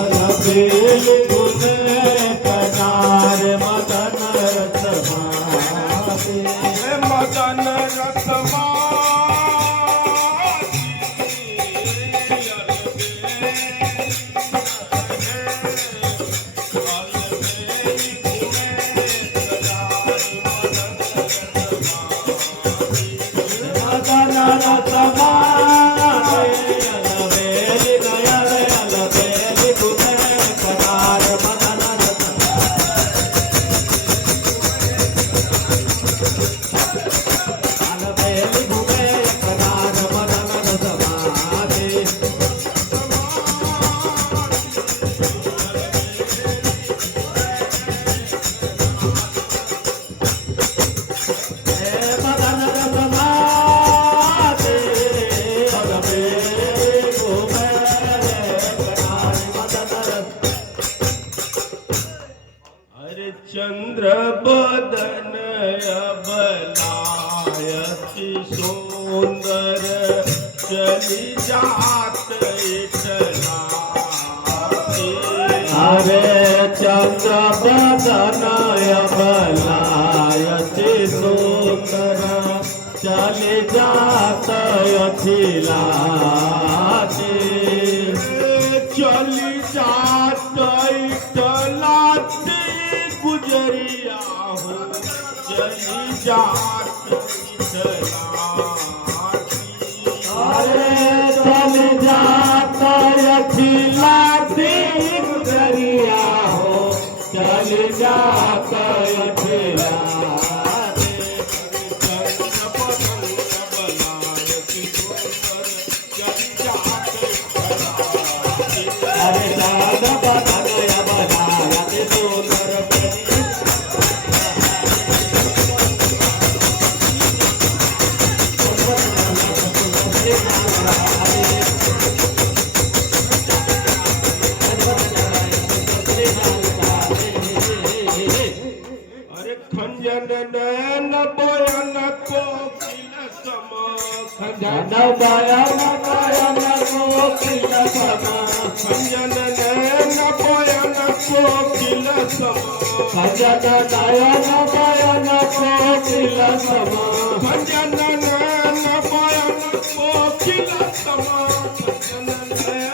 अलबेल गुण करणार मदन रथ माते मदन रथ चंद्र बदन अबलायति सुंदर चली जात इटला अरे चंद्र बदन अबलायति सुंदर चली जात अखिला चली जात इटला गुजरिया हो चली जात अरे चल जात अखिलाती गुजरिया हो चल जात अखिलाती अरे दादा बनाया बनाया ते सुंदर खंजन नयन बयन कोकिल सम खंजन बयन कोकिल सम खंजन नयन बयन कोकिल सम खंजन नयन बयन कोकिल सम खंजन नयन बयन कोकिल सम खंजन नयन